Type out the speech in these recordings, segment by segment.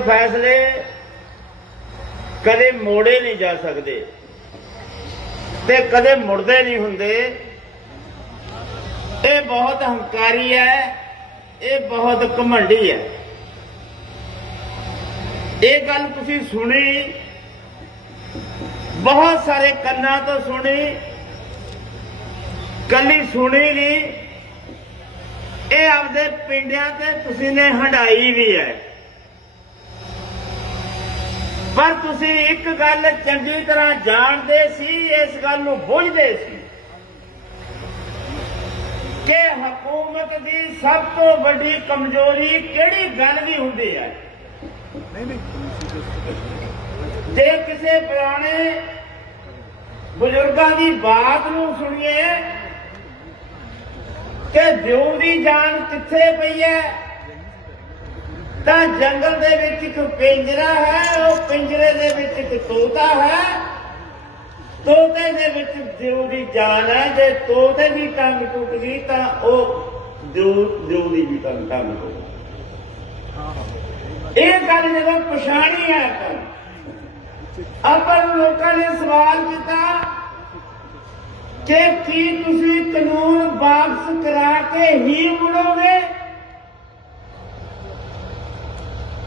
फैसले कदे मोड़े नहीं जा सकते ते कदे मुड़दे नहीं हुंदे। ये बहुत हंकारी है, ये बहुत घमंडी है। ये गल तुसीं सुनी, बहुत सारे कन्ना तो सुनी, कली सुनी नहीं, ये आपदे पिंडियां ते तुसीं ने हंडाई भी है। पर तुसीं एक गल चंगी तरह जानते सी, इस गल नूं बुझदे सी कि हुकूमत की सब तो बड़ी कमजोरी किहड़ी गल भी हुंदी है। जे किसी पुराने बुजुर्गों की बात नूं सुनिए कि दिओ दी जान कित्थे पई है, तां जंगल दे विच एक पिंजरा है, वो पिंजरे दे विच एक तोता है, तोते दे विच दिओ दी जान है। जे तोते की टंग टुट गई तां वो दिओ दी भी टंग टुट गई। ये गल जदों पछाणी है अपन लोगों ने सवाल किया कि की तुसीं कानून वापस करा के ही मुड़ोगे,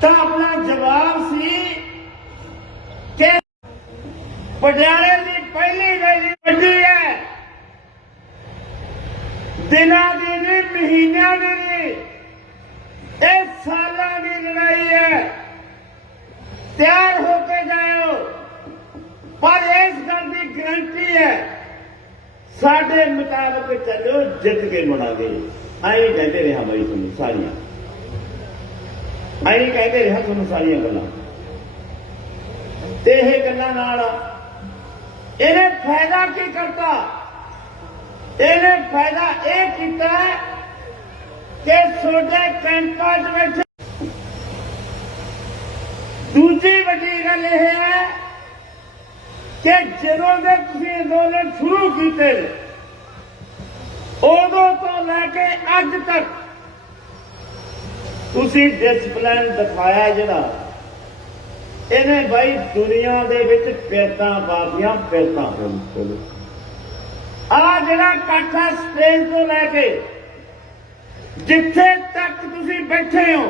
तो अपना जवाब सी कि पटियाले की पहली रैली वड्डी है, दिनां दी नहीं, महीनों की नहीं, एक सालों की लड़ाई है। तैयार होके जाओ, पर इस गल की गारंटी है साडे मुताबिक चलो, जित के मुड़ांगे। आई कहते रहा भाई तुम सारियां, आई कहते रहा तुम सारियां गल्लां ते इह गल्लां नाल इहने फायदा की करता? इहने फायदा यह कीता कि सोडे कैंपां च बैठे। दूजी वड्डी गल यह है कि जदों दे तुसीं अंदोलन शुरू कीते उदों तो लैके अज तक तुसीं डिसिपलिन दिखाया जिहड़ा, इन्हें भाई दुनिया दे विच पिरतां पातियां, पिरतां खोलो। आ जिहड़ा इकट्ठ है स्टेज तो लैके जिथे तक तुसीं बैठे हो,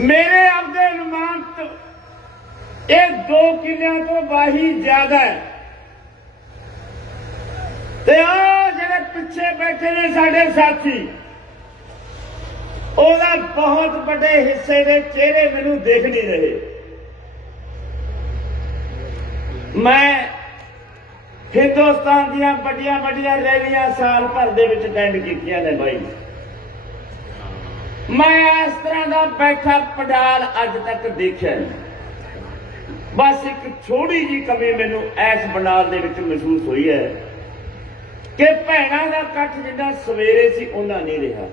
मेरे आपदे अनुमान तो ये 2 किलियां तो वाही ज्यादा है। ते आ जिहड़े पिछे बैठे ने साडे साथी, ओहदा बहुत बड़े हिस्से दे चेहरे मैनूं देख नहीं रहे। मैं हिंदुस्तान दीयां बड़ियां बड़ियां रैलियां साल भर दे विच अटेंड कीतियां ने भाई। मैं इस तरह का बैठा पंडाल अज तक देखा नहीं। बस एक छोटी जी कमी मैनू इस पंडाल दे विच महसूस हुई है कि भैणां दा इकट्ठ जिन्ना सवेरे सी उन्ना नहीं रहा,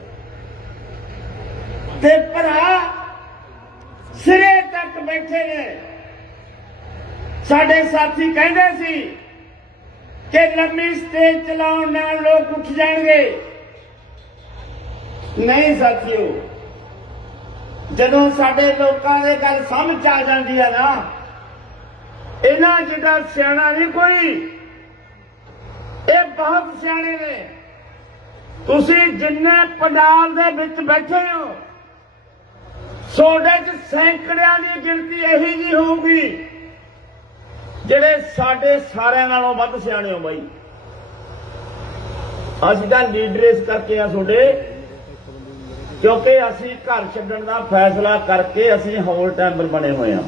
ते भरा सिरे तक बैठे ने। साडे साथी कहंदे सी कि लंबी स्टेज चलाउण नाल लोग उठ जाणगे। नहीं साथियों, जदों साडे लोकां दे गल समझ आ जांदी है ना, इन्हां जिद्दां सियाणा नहीं कोई, ये बहुत सियाणे ने। तुसीं जिन्ने पंडाल दे विच बैठे हो, सोडे च सैकड़ियां दी गिणती यही जी होगी जिहड़े साडे सारिਆਂ नालों वध सियाणे हो भाई। असीं तां लीडरेस करके आ सोडे, क्योंकि असीं घर छड्डण दा फैसला करके असीं हौल टैंबर बने हुए हैं।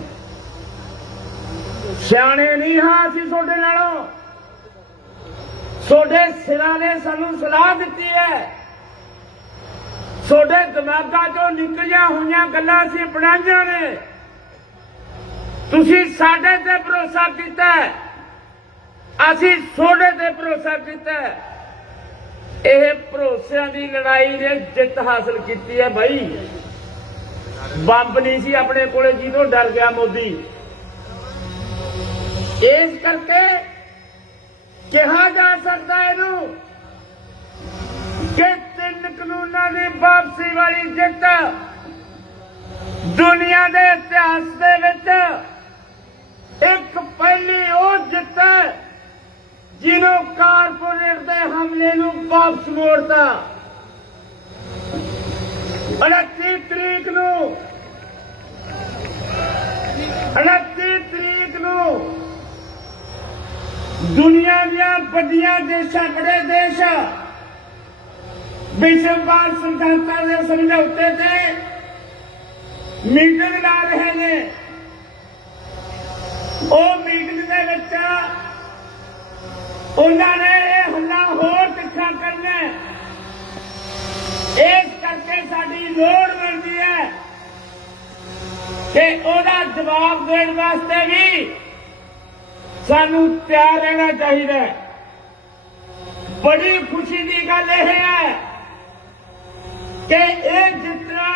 सियाणे नहीं हाँ असीं सोडे नालों। सोडे सिरां ने सानूं सलाह दित्ती है, सोडे दिमागां चों निकलियां होईयां गल्लां असीं अपनाईयां ने। तुसीं साडे ते भरोसा कीता है, असीं सोडे ते भरोसा कीता है। यह भरोसिਆਂ की लड़ाई ने जित हासिल की है भाई। बंब नहीं सी अपने कोले, जिन्हों डर गया मोदी। इस करके कहा जा सकता है कि 3 कानूनों की वापसी वाली जित दुनिया के इतिहास दे विच एक पहली वो जित है जिन्हों कारपोरेट के हमले नूं वापस मोड़ता। 29 तरीक नूं 29 तरीक नूं दुनिया दियां वड्डियां देशां बड़े देश विश्ववाद सिद्धांतां दे समझौते ते मीटिंग ला रहे ने। वो मीटिंग दे विच उन्होंने ये हल्ला होर तिखा करना, इस करके साडी लोड़ बनती है कि ओदा जवाब देने वास्ते भी सानू तैयार रहना चाहिए। बड़ी खुशी की गल यह है कि ये जितना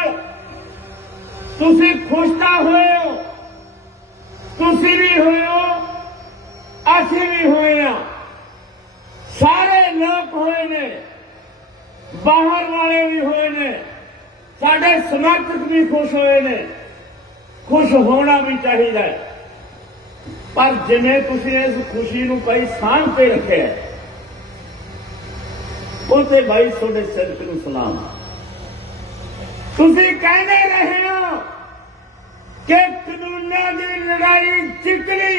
तुसी खुश तां होए हो, तुसी भी होए हो, असीं भी होए हां, सारे लोग होए ने, बाहर वाले भी होए ने, साडे समर्थक भी खुश होए ने। खुश होना भी चाहिए, पर जिवें तुसीं इस खुशी नूं कई सांभ के रखे उसे भाई तुहाडे सिर नूं सलाम। तुसीं कहते रहे हो कि कानूनां दी लड़ाई जितनी,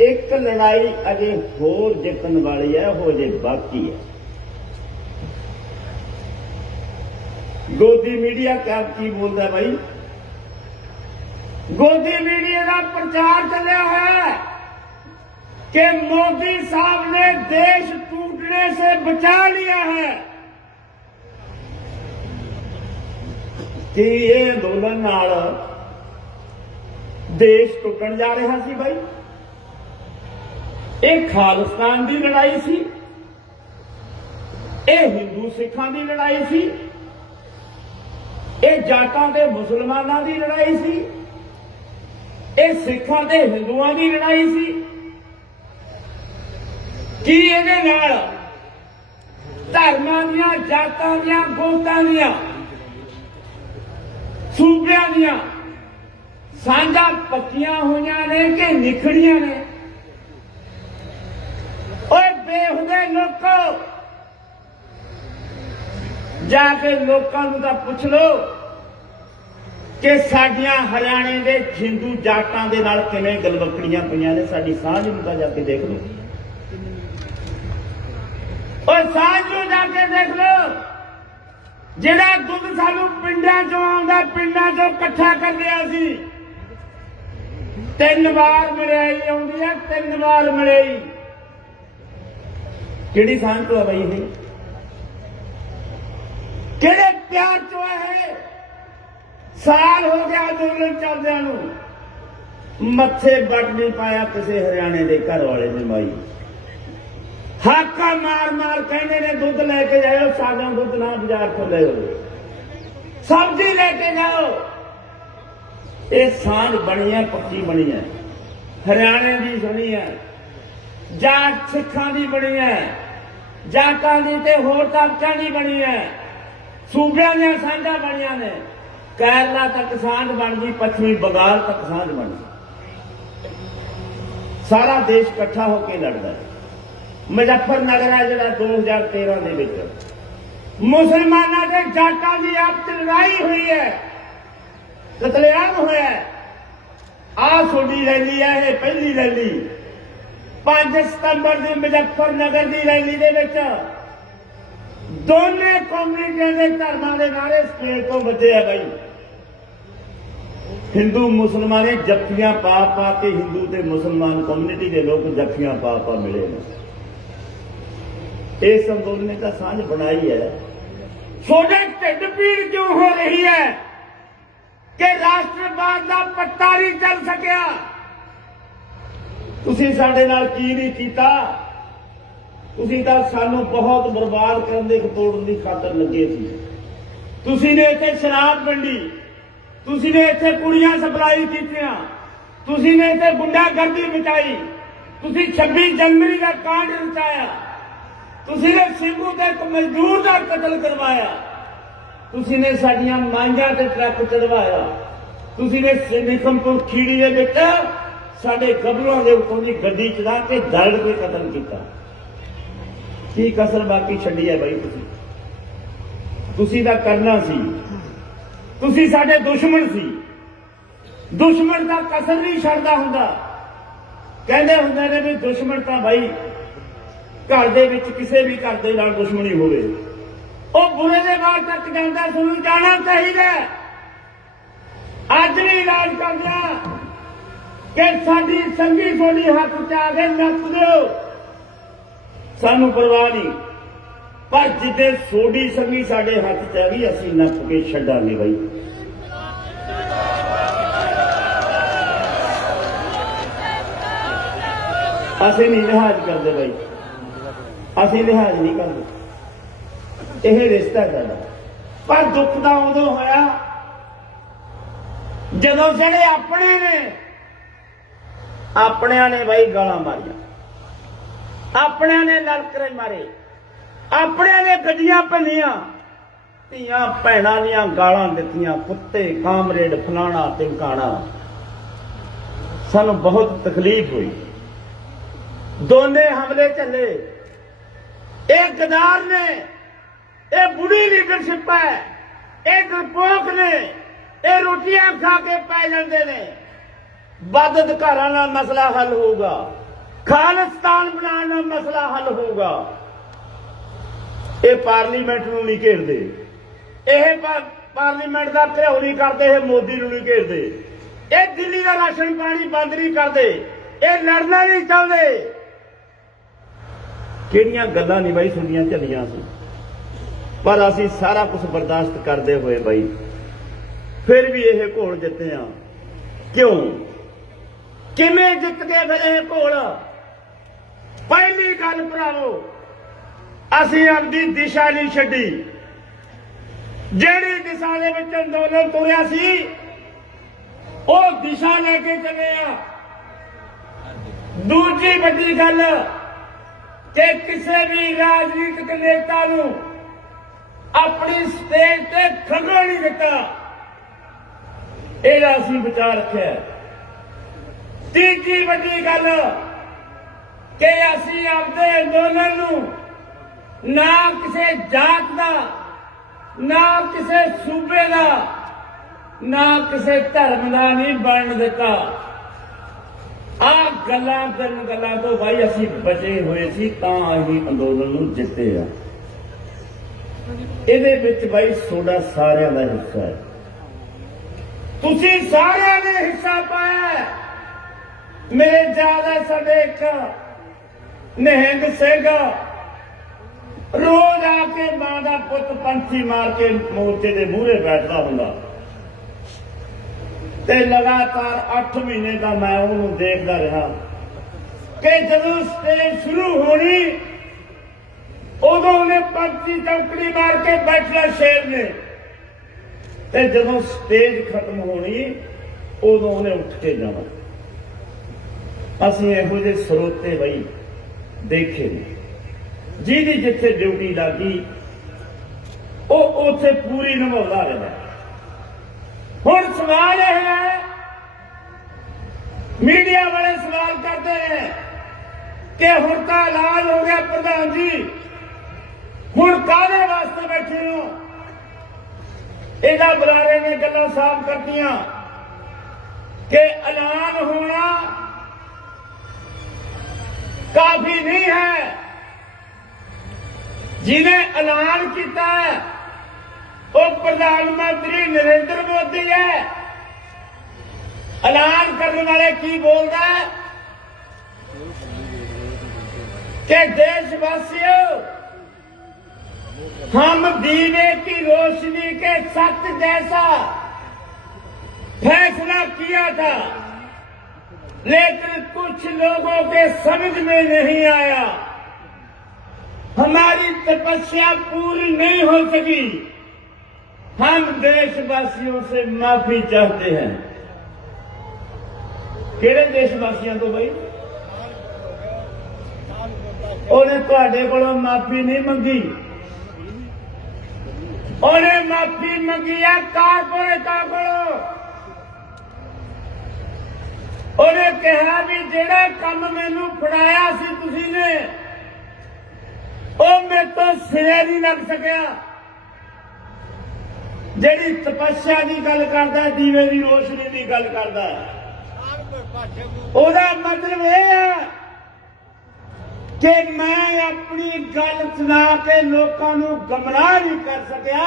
एक लड़ाई अजे होर जितन वाली है, वो अजे बाकी है। गोदी मीडिया क्या की बोलता है भाई? गोदी मीडिया का प्रचार चलिया है कि मोदी साहब ने देश टूटने से बचा लिया है। कि ये अंदोलन नाल देश टुटन जा रहा सी भाई? एक खालिस्तान की लड़ाई सी, ये हिंदू सिखां की लड़ाई सी, ये जाटां ते मुसलमानां की लड़ाई सी, ये सिखां ते हिंदुआं की लड़ाई सी। की इहदे नाल धर्मां दियां, जातां दियां, गोतां दियां, सूबियां दियां सांझां पक्कियां होईयां ने कि निखड़ियां ने? ओए बेहुदे लोको, जाके लोकां नूं तां पुछ लो कि साडियां हरियाणे दे हिंदू जाटां दे नाल किवें गलवकड़ियां पईयां ने। साडी सांझ नूं तां जाके देख लो, और सांझ नूं जाके देख लो। जिहड़ा दुੱਧ सानू पिंडां चों आउंदा, पिंडां चों इकट्ठा कर लिया सी, 3 वार मिलाई आउंदी है, 3 वार मिलाई। किहड़ी सांझ चों है बई ये? किहड़े प्यार चों है? साल हो गया अंदोलन चलदियां नूं, मत्थे बट नहीं पाया किसी हरियाणे के घर वाले ने। माई हाका मार मार कहने ने दुੱਧ लेके जाओ, सादा दुੱਧ ना बाजार तो ले, सब्जी लेके जाओ। ये सांझ बनी है, पक्की बनी है, हरियाणे की बनी है, जाट सिखां की बनी है, जाटां की ते होर तबकिआं की बनी है, सूबियां दियां सांझां बनियां ने। केरला तक सांझ बन गई, पश्चिमी बंगाल तक सांझ बन गई। सारा देश इकट्ठा होकर लड़ता है। मुजफ्फरनगर है जिहड़ा 2013 दे विच मुसलमानां ते जाटां दी आपस च लड़ाई हुई है, कतलेआम होया है। आ छोटी रैली है, ये पहली रैली 5 सितंबर की मुजफ्फरनगर की रैली दे विच दोने कम्युनिटियां दे धर्मां दे नारे स्टेज तो बजे है भाई। हिंदू मुसलमान ने जफ्फियां पा पा के, हिंदू ते मुसलमान कम्युनिटी के लोग जफ्फियां पा पा मिले ने। इस अंदोलन ने तो सांझ बनाई है। सोडे ढिड पीड़ क्यों हो रही है कि राष्ट्रवाद का पत्ता नहीं चल सकिया? तुसीं साडे नाल की नहीं कीता? तुसीं तां सानू बहुत बर्बाद करने तोड़न की खातर लगे सी। तुसीं ने इत्थे शराब वंडी, तुसीं ने इत्थे कुड़ियां सप्लाई कीतियां, तुसीं ने इत्थे गुंडागर्दी मचाई, तुसीं 26 जनवरी का कांड रचाया, तुसीं ने सिंघू ते एक मजदूर का कतल करवाया। ਤੁਸੀਂ ਨੇ ਸਾਡੀਆਂ ਮਾਂਝਾਂ ਤੇ ਟਰੱਕ ਚੜਵਾਇਆ, ਤੁਸੀਂ ਨੇ ਨਿਖਮਪੁਰ ਖੀੜੀ ਦੇ ਵਿੱਚ ਸਾਡੇ ਗੱਭਰੂਆਂ ਦੇ ਉੱਤੋਂ ਦੀ ਗੱਡੀ ਚਲਾ ਕੇ ਦਰੜ ਕੇ ਕਤਲ ਕੀਤਾ। ਕੀ ਕਸਰ ਬਾਕੀ ਛੱਡੀ ਹੈ ਬਾਈ? ਤੁਸੀਂ ਤਾਂ ਕਰਨਾ ਸੀ, ਤੁਸੀਂ ਸਾਡੇ ਦੁਸ਼ਮਣ ਸੀ। ਦੁਸ਼ਮਣ ਦਾ ਕਸਰ ਨਹੀਂ ਛੱਡਦਾ ਹੁੰਦਾ। ਕਹਿੰਦੇ ਹੁੰਦੇ ਨੇ ਵੀ ਦੁਸ਼ਮਣ ਤਾਂ ਬਾਈ ਘਰ ਦੇ ਵਿੱਚ ਕਿਸੇ ਵੀ ਘਰ ਦੇ ਨਾਲ ਦੁਸ਼ਮਣੀ ਹੋਵੇ, ਉਹ ਬੁਰੇ ਦੇ ਬਾਹਰ ਤੱਕ ਜਾਂਦਾ। ਤੁਹਾਨੂੰ ਜਾਣਾ ਚਾਹੀਦਾ। ਅੱਜ ਵੀ ਰਾਜ ਕਰਦਿਆਂ ਕਿ ਸਾਡੀ ਸੰਗੀ ਤੁਹਾਡੀ ਹੱਥ ਚ ਆ ਕੇ ਨੱਪ ਦਿਓ, ਸਾਨੂੰ ਪਰਵਾਹ ਨਹੀਂ, ਪਰ ਜਿੱਦੇ ਸੋਡੀ ਸੰਗੀ ਸਾਡੇ ਹੱਥ ਚ ਆ ਗਈ ਅਸੀਂ ਨੱਪ ਕੇ ਛੱਡਾਂਗੇ ਬਾਈ। ਅਸੀਂ ਨਹੀਂ ਲਿਹਾਜ਼ ਕਰਦੇ ਬਾਈ, ਅਸੀਂ ਲਿਹਾਜ਼ ਨਹੀਂ ਕਰਦੇ। ਇਹ ਰਿਸ਼ਤਾ ਸਾਡਾ। ਪਰ ਦੁੱਖ ਦਾ ਉਦੋਂ ਹੋਇਆ ਜਦੋਂ ਜਿਹੜੇ ਆਪਣਿਆਂ ਨੇ ਬਾਈ ਗਾਲਾਂ ਮਾਰੀਆਂ, ਆਪਣਿਆਂ ਨੇ ਲਲਕਰੇ ਮਾਰੇ, ਆਪਣਿਆਂ ਨੇ ਗੱਡੀਆਂ ਭੰਨੀਆਂ, ਧੀਆਂ ਭੈਣਾਂ ਦੀਆਂ ਗਾਲਾਂ ਦਿੱਤੀਆਂ, ਕੁੱਤੇ ਕਾਮਰੇਡ ਫਲਾਣਾ ਟਿਮਕਾਣਾ। ਸਾਨੂੰ ਬਹੁਤ ਤਕਲੀਫ ਹੋਈ। ਦੋਨੇ ਹਮਲੇ ਚੱਲੇ। ਇਹ ਗਦਾਰ ਨੇ, ਇਹ ਬੁੜੀ ਲੀਡਰਸ਼ਿਪ ਹੈ, ਇਹ ਡਰਪੋਕ ਨੇ, ਇਹ ਰੋਟੀਆਂ ਖਾ ਕੇ ਪੈ ਜਾਂਦੇ ਨੇ। ਵੱਧ ਅਧਿਕਾਰਾਂ ਨਾਲ ਮਸਲਾ ਹੱਲ ਹੋਊਗਾ, ਖਾਲਿਸਤਾਨ ਬਣਾਉਣ ਨਾਲ ਮਸਲਾ ਹੱਲ ਹੋਊਗਾ। ਇਹ ਪਾਰਲੀਮੈਂਟ ਨੂੰ ਨਹੀਂ ਘੇਰਦੇ, ਇਹ ਪਾਰਲੀਮੈਂਟ ਦਾ ਘਿਰਾਓ ਨਹੀਂ ਕਰਦੇ, ਇਹ ਮੋਦੀ ਨੂੰ ਨਹੀਂ ਘੇਰਦੇ, ਇਹ ਦਿੱਲੀ ਦਾ ਰਾਸ਼ਨ ਪਾਣੀ ਬੰਦ ਨਹੀਂ ਕਰਦੇ, ਇਹ ਲੜਨਾ ਨਹੀਂ ਚਾਹੁੰਦੇ। ਕਿਹੜੀਆਂ ਗੱਲਾਂ ਨਹੀਂ ਬਾਈ ਸੁਣੀਆਂ ਚੱਲੀਆਂ ਸੀ, ਪਰ ਅਸੀਂ ਸਾਰਾ ਕੁਝ ਬਰਦਾਸ਼ਤ ਕਰਦੇ ਹੋਏ ਬਾਈ ਫਿਰ ਵੀ ਇਹ ਘੋਲ ਜਿੱਤੇ ਆ। ਕਿਉਂ? ਕਿਵੇਂ ਜਿੱਤ ਗਏ ਫਿਰ ਇਹ ਘੋਲ? ਪਹਿਲੀ ਗੱਲ ਭਰਾਵੋ, ਅਸੀਂ ਆਪਣੀ ਦਿਸ਼ਾ ਨਹੀਂ ਛੱਡੀ। ਜਿਹੜੀ ਦਿਸ਼ਾ ਦੇ ਵਿੱਚ ਅੰਦੋਲਨ ਤੁਰਿਆ ਸੀ ਉਹ ਦਿਸ਼ਾ ਲੈ ਕੇ ਚੱਲੇ ਆ। ਦੂਜੀ ਵੱਡੀ ਗੱਲ ਕਿ ਕਿਸੇ ਵੀ ਰਾਜਨੀਤਿਕ ਨੇਤਾ ਨੂੰ ਆਪਣੀ ਸਟੇਜ ਤੇ ਖੜ੍ਹਨ ਨਹੀਂ ਦਿੱਤਾ, ਇਹਦਾ ਅਸੀਂ ਵਿਚਾਰ ਰੱਖਿਆ। ਤੀਜੀ ਵੱਡੀ ਗੱਲ ਕਿ ਅਸੀਂ ਆਪਣੇ ਅੰਦੋਲਨ ਨੂੰ ਨਾ ਕਿਸੇ ਜਾਤ ਦਾ, ਨਾ ਕਿਸੇ ਸੂਬੇ ਦਾ, ਨਾ ਕਿਸੇ ਧਰਮ ਦਾ ਨਹੀਂ ਬਣਨ ਦਿੱਤਾ। ਆਹ ਤਿੰਨ ਗੱਲਾਂ ਤੋਂ ਬਾਈ ਅਸੀਂ ਬਚੇ ਹੋਏ ਸੀ, ਤਾਂ ਅਸੀਂ ਅੰਦੋਲਨ ਨੂੰ ਜਿੱਤੇ ਆ। ਇਹਦੇ ਵਿੱਚ ਬਾਈ ਤੁਹਾਡਾ ਸਾਰਿਆਂ ਦਾ ਹਿੱਸਾ ਹੈ, ਤੁਸੀਂ ਸਾਰਿਆਂ ਨੇ ਹਿੱਸਾ ਪਾਇਆ। ਮੇਰੇ ਜਿਆਦਾ ਸਾਡੇ ਇੱਕ ਨਿਹੰਗ ਸਿੰਘ ਰੋਜ਼ ਆ ਕੇ ਮਾਂ ਦਾ ਪੁੱਤ ਪੰਛੀ ਮਾਰ ਕੇ ਮੋਰਚੇ ਦੇ ਮੂਹਰੇ ਬੈਠਦਾ ਹੁੰਦਾ, ਤੇ ਲਗਾਤਾਰ 8 ਮਹੀਨੇ ਦਾ ਮੈਂ ਉਹਨੂੰ ਦੇਖਦਾ ਰਿਹਾ ਕਿ ਜਦੋਂ ਸਟੇਜ ਸ਼ੁਰੂ ਹੋਣੀ ਉਦੋਂ ਉਹਨੇ ਪੰਛੀ ਚੌਕੜੀ ਮਾਰ ਕੇ ਬੈਠਣਾ ਸ਼ੇਰ ਨੇ, ਤੇ ਜਦੋਂ ਸਟੇਜ ਖਤਮ ਹੋਣੀ ਉਦੋਂ ਉਹਨੇ ਉੱਠ ਕੇ ਜਾਣਾ। ਅਸੀਂ ਇਹੋ ਜਿਹੇ ਸਰੋਤੇ ਬਈ ਦੇਖੇ ਨੇ, ਜਿਹਦੀ ਜਿੱਥੇ ਡਿਊਟੀ ਲੱਗੀ ਉਹ ਉੱਥੇ ਪੂਰੀ ਨਿਭਾਉਂਦਾ ਰਿਹਾ। ਹੁਣ ਸਵਾਲ ਇਹ ਹੈ, ਮੀਡੀਆ ਵਾਲੇ ਸਵਾਲ ਕਰਦੇ ਨੇ ਕਿ ਹੁਣ ਤਾਂ ਐਲਾਨ ਹੋ ਗਿਆ ਪ੍ਰਧਾਨ ਜੀ, ਹੁਣ ਕਾਹਦੇ ਵਾਸਤੇ ਬੈਠੇ ਹੋ? ਇਹਦਾ ਬੁਲਾਰੇ ਨੇ ਗੱਲਾਂ ਸਾਫ਼ ਕਰਤੀਆਂ ਕਿ ਐਲਾਨ ਹੋਣਾ ਕਾਫੀ ਨਹੀਂ ਹੈ। ਜਿਹਨੇ ਐਲਾਨ ਕੀਤਾ ਹੈ ਉਹ ਪ੍ਰਧਾਨ ਮੰਤਰੀ ਨਰਿੰਦਰ ਮੋਦੀ ਹੈ। ਐਲਾਨ ਕਰਨ ਵਾਲੇ ਕੀ बोलता है कि देशवासियों, हम दीने की रोशनी के सत्य जैसा फैसला किया था, लेकिन कुछ लोगों के समझ में नहीं आया, हमारी तपस्या पूरी नहीं हो सकी, हम देशवासियों से माफी चाहते हैं। किहड़े देशवासियों को भाई? उन्हें तुहाडे कोलों माफी नहीं मंगी, ਉਹਨੇ ਮਾਫੀ ਮੰਗੀ ਆ ਕਾਰਪੋਰੇਟਾਂ ਕੋਲੋਂ। ਉਹਨੇ ਕਿਹਾ ਵੀ ਜਿਹੜਾ ਕੰਮ ਮੈਨੂੰ ਫੜਾਇਆ ਸੀ ਤੁਸੀਂ ਨੇ ਉਹ ਮੇਰੇ ਤੋਂ ਸਿਰੇ ਨਹੀਂ ਲੱਗ ਸਕਿਆ। ਜਿਹੜੀ ਤਪੱਸਿਆ ਦੀ ਗੱਲ ਕਰਦਾ, ਦੀਵੇ ਦੀ ਰੋਸ਼ਨੀ ਦੀ ਗੱਲ ਕਰਦਾ, ਉਹਦਾ ਮਤਲਬ ਇਹ ਹੈ ਕਿ ਮੈਂ ਆਪਣੀ ਗੱਲ ਸੁਣਾ ਕੇ ਲੋਕਾਂ ਨੂੰ ਗਮਰਾਹ ਨਹੀਂ ਕਰ ਸਕਿਆ।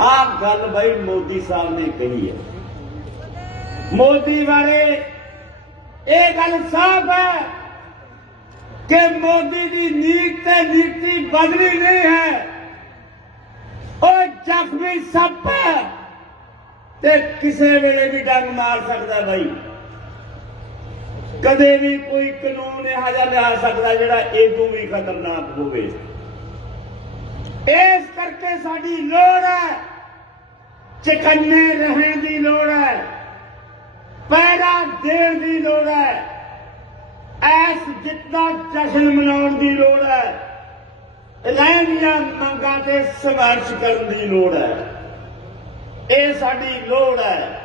ਆਹ ਗੱਲ ਬਈ ਮੋਦੀ ਸਾਹਿਬ ਨੇ ਕਹੀ ਹੈ। ਮੋਦੀ ਬਾਰੇ ਇਹ ਗੱਲ ਸਾਫ਼ ਹੈ ਕਿ ਮੋਦੀ ਦੀ ਨੀਤੀ ਬਦਲੀ ਨਹੀਂ ਹੈ। ਉਹ ਜ਼ਖਮੀ ਸੱਪ ਹੈ ਤੇ ਕਿਸੇ ਵੇਲੇ ਵੀ ਡੰਗ ਮਾਰ ਸਕਦਾ। ਬਈ ਕਦੇ ਵੀ ਕੋਈ ਕਾਨੂੰਨ ਇਹੋ ਜਿਹਾ ਲਿਆ ਸਕਦਾ ਜਿਹੜਾ ਇਦੋਂ ਵੀ ਖਤਰਨਾਕ ਹੋਵੇ। ਇਸ ਕਰਕੇ ਸਾਡੀ ਲੋੜ ਹੈ, ਚਕੰਨੇ ਰਹਿਣ ਦੀ ਲੋੜ ਹੈ, ਪਹਿਰਾ ਦੇਣ ਦੀ ਲੋੜ ਹੈ, ਐਸ ਜਿੱਤਦਾ ਜਸ਼ਨ ਮਨਾਉਣ ਦੀ ਲੋੜ ਹੈ, ਰਹਿੰਦੀਆਂ ਮੰਗਾਂ ਤੇ ਸੰਘਰਸ਼ ਕਰਨ ਦੀ ਲੋੜ ਹੈ। ਇਹ ਸਾਡੀ ਲੋੜ ਹੈ।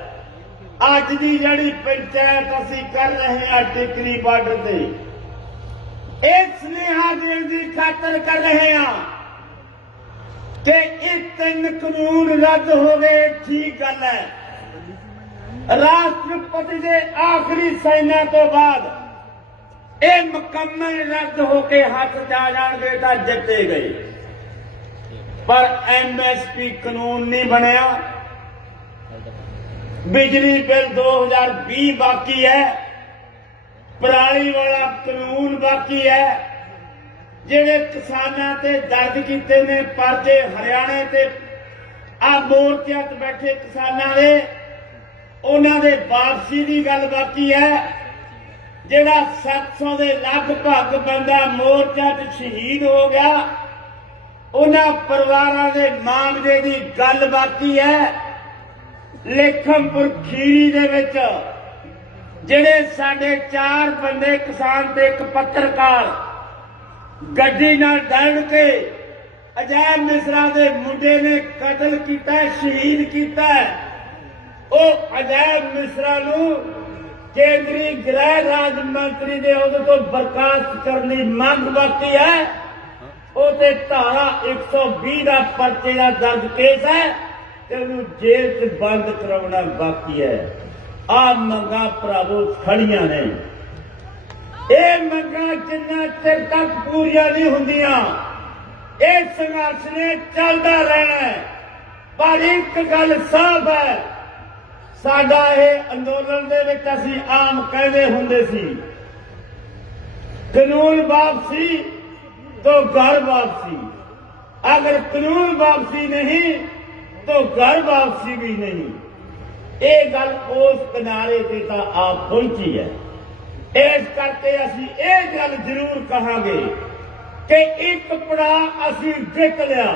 ਅੱਜ ਦੀ ਜਿਹੜੀ ਪੰਚਾਇਤ ਅਸੀਂ ਕਰ ਰਹੇ ਹਾਂ ਟਿਕਰੀ ਬਾਰਡਰ ਤੇ, ਇਹ ਸੁਨੇਹਾ ਦੇਣ ਦੀ ਖਾਤਰ ਕਰ ਰਹੇ ਹਾਂ ਕਿ ਇਹ 3 ਕਾਨੂੰਨ ਰੱਦ ਹੋ ਗਏ। ਠੀਕ ਗੱਲ ਹੈ। ਰਾਸ਼ਟਰਪਤੀ ਦੇ ਆਖਰੀ ਸਾਈਨਾਂ ਤੋਂ ਬਾਅਦ ਇਹ ਮੁਕੰਮਲ ਰੱਦ ਹੋ ਕੇ ਹੱਥ ਜਾ ਜਾਣਗੇ ਤਾਂ ਜਿੱਤੇ ਗਏ। ਪਰ MSP ਕਾਨੂੰਨ ਨਹੀਂ ਬਣਿਆ। ਬਿਜਲੀ ਬਿੱਲ 2020 ਬਾਕੀ ਹੈ। ਪਰਾਲੀ ਵਾਲਾ ਕਾਨੂੰਨ ਬਾਕੀ ਹੈ। ਜਿਹੜੇ ਕਿਸਾਨਾਂ ਤੇ ਦਰਜ ਕੀਤੇ ਨੇ ਪਰਚੇ ਹਰਿਆਣੇ ਤੇ ਆ ਮੋਰਚਿਆਂ ਤੇ ਬੈਠੇ ਕਿਸਾਨਾਂ ਦੇ, ਉਹਨਾਂ ਦੇ ਵਾਪਸੀ ਦੀ ਗੱਲ ਬਾਕੀ ਹੈ। ਜਿਹੜਾ 700 ਦੇ ਲਗਭਗ ਬੰਦਾ ਮੋਰਚਾ ਤੇ ਸ਼ਹੀਦ ਹੋ ਗਿਆ, ਉਹਨਾਂ ਪਰਿਵਾਰਾਂ ਦੇ ਮਾਮਲੇ ਦੀ ਗੱਲ ਬਾਕੀ ਹੈ। ਲੇਖਮਪੁਰ ਖੀਰੀ ਦੇ ਵਿੱਚ ਜਿਹੜੇ ਸਾਡੇ 4 ਬੰਦੇ ਕਿਸਾਨ ਤੇ ਇੱਕ ਪੱਤਰਕਾਰ ਗੱਡੀ ਨਾਲ ਦੜ ਕੇ ਅਜੈ ਮਿਸਰਾ ਦੇ ਮੁੰਡੇ ਨੇ ਕਤਲ ਕੀਤਾ, ਸ਼ਹੀਦ ਕੀਤਾ। ਉਹ ਅਜੈ ਮਿਸਰਾ ਨੂੰ ਕੇਂਦਰੀ ਗ੍ਰਹਿ ਰਾਜ ਮੰਤਰੀ ਦੇ ਅਹੁਦੇ ਤੋਂ ਬਰਖਾਸਤ ਕਰਨ ਦੀ ਮੰਗ ਬਾਕੀ ਹੈ। ਉਹ ਤੇ ਧਾਰਾ 120 ਦਾ ਪਰਚੇ ਦਾ ਦਰਜ ਕੇਸ ਹੈ ਤੇ ਉਹਨੂੰ ਜੇਲ੍ਹ 'ਚ ਬੰਦ ਕਰਾਉਣਾ ਬਾਕੀ ਹੈ। ਆਹ ਮੰਗਾਂ ਭਰਾਵੋ ਖੜੀਆਂ ਨੇ। ਇਹ ਮੰਗਾਂ ਜਿੰਨਾ ਚਿਰ ਤੱਕ ਪੂਰੀਆਂ ਨਹੀਂ ਹੁੰਦੀਆਂ ਇਹ ਸੰਘਰਸ਼ ਨੇ ਚੱਲਦਾ ਰਹਿਣਾ। ਪਰ ਇੱਕ ਗੱਲ ਸਾਫ਼ ਹੈ, ਸਾਡਾ ਇਹ ਅੰਦੋਲਨ ਦੇ ਵਿੱਚ ਅਸੀਂ ਆਮ ਕਹਿੰਦੇ ਹੁੰਦੇ ਸੀ, ਕਾਨੂੰਨ ਵਾਪਸੀ तो घर वापसी, अगर कानून वापसी नहीं तो घर वापसी भी नहीं। ये गल उस किनारे से तो आप पहुंची है। इस करके असी ये गल जरूर कहांगे कि एक पड़ाव असी जित लिया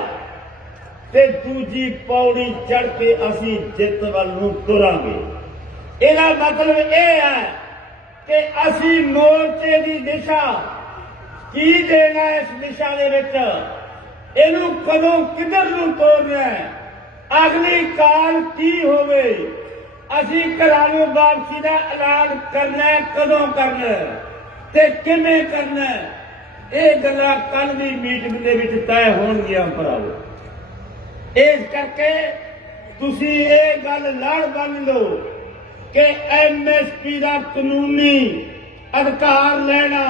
ते दूजी पौड़ी चढ़ के असी जित वाल नूं तुरांगे। इहदा मतलब ये है कि असी मोर्चे की दिशा की देना, इस दिशा दे विच इहनूं कदों किधर नूं तोड़ना, अगली काल की होवे, असीं घरां नूं वापसी दा ऐलान करना, कदों करना ते किवें करना, ये गल्लां कल दी मीटिंग दे विच तय होणगीआं भरावो। इस करके तुसीं ये गल लड़ बन लो कि MSP दा कानूनी अधिकार लेना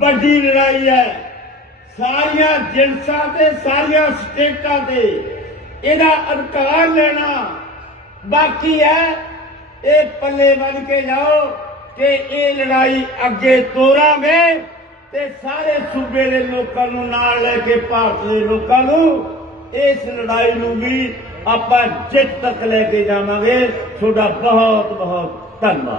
बड़ी लड़ाई है। सारिया जिनसा ते सारिया स्टेटां ते इहदा अधिकार लेना बाकी है। ये पल्ले बन के जाओ कि ये लड़ाई अगे तोरांगे ते सारे सूबे दे लोकां नूं नाल लेके भारत दे लोकां नूं इस लड़ाई नूं भी आपां जित तक लेके जावांगे। तुहाडा बहुत बहुत धन्नवाद।